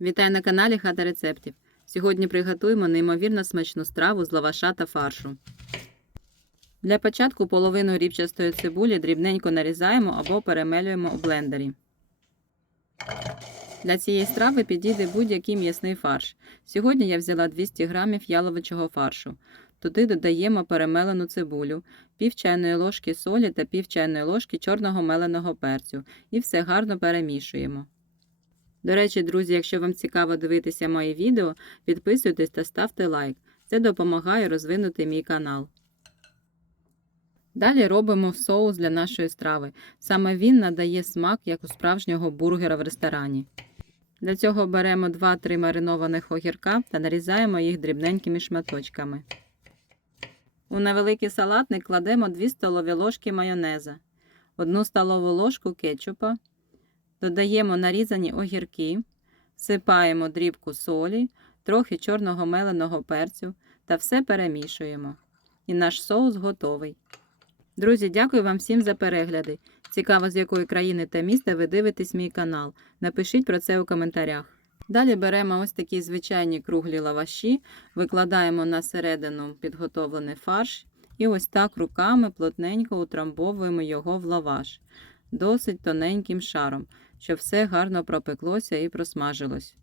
Вітаю на каналі Хата рецептів. Сьогодні приготуємо неймовірно смачну страву з лаваша та фаршу. Для початку половину рібчастої цибулі дрібненько нарізаємо або перемелюємо у блендері. Для цієї страви підійде будь-який м'ясний фарш. Сьогодні я взяла 200 г яловичого фаршу. Туди додаємо перемелену цибулю, пів чайної ложки солі та пів чайної ложки чорного меленого перцю і все гарно перемішуємо. До речі, друзі, якщо вам цікаво дивитися мої відео, підписуйтесь та ставте лайк. Це допомагає розвинути мій канал. Далі робимо соус для нашої страви. Саме він надає смак, як у справжнього бургера в ресторані. Для цього беремо 2-3 маринованих огірка та нарізаємо їх дрібненькими шматочками. У невеликий салатник кладемо 2 столові ложки майонеза, 1 столову ложку кетчупа, додаємо нарізані огірки, всипаємо дрібку солі, трохи чорного меленого перцю та все перемішуємо. І наш соус готовий. Друзі, дякую вам всім за перегляди. Цікаво, з якої країни та міста ви дивитесь мій канал. Напишіть про це у коментарях. Далі беремо ось такі звичайні круглі лаваші, викладаємо на середину підготовлений фарш і ось так руками плотненько утрамбовуємо його в лаваш, досить тоненьким шаром, щоб все гарно пропеклося і просмажилось.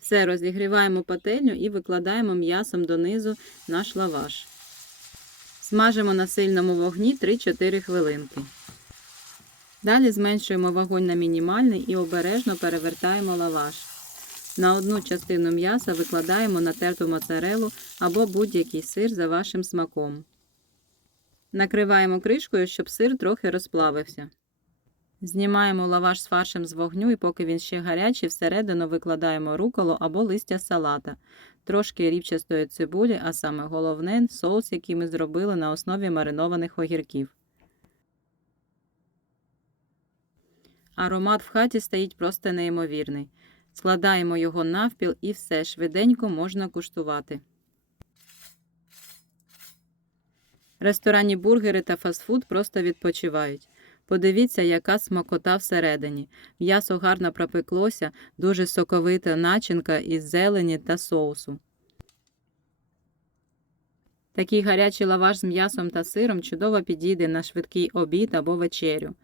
Все, розігріваємо пательню і викладаємо м'ясом донизу наш лаваш. Смажимо на сильному вогні 3-4 хвилинки. Далі зменшуємо вогонь на мінімальний і обережно перевертаємо лаваш. На одну частину м'яса викладаємо натерту моцарелу або будь-який сир за вашим смаком. Накриваємо кришкою, щоб сир трохи розплавився. Знімаємо лаваш з фаршем з вогню і поки він ще гарячий, всередину викладаємо руколо або листя салата, трошки рівчастої цибулі, а саме головне соус, який ми зробили на основі маринованих огірків. Аромат в хаті стоїть просто неймовірний. Складаємо його навпіл і все швиденько можна куштувати. Ресторанні бургери та фастфуд просто відпочивають. Подивіться, яка смакота всередині. М'ясо гарно пропеклося, дуже соковита начинка із зелені та соусу. Такий гарячий лаваш з м'ясом та сиром чудово підійде на швидкий обід або вечерю.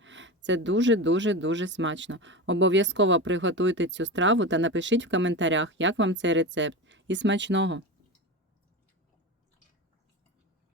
Це дуже-дуже дуже смачно. Обов'язково приготуйте цю страву та напишіть в коментарях, як вам цей рецепт. І смачного!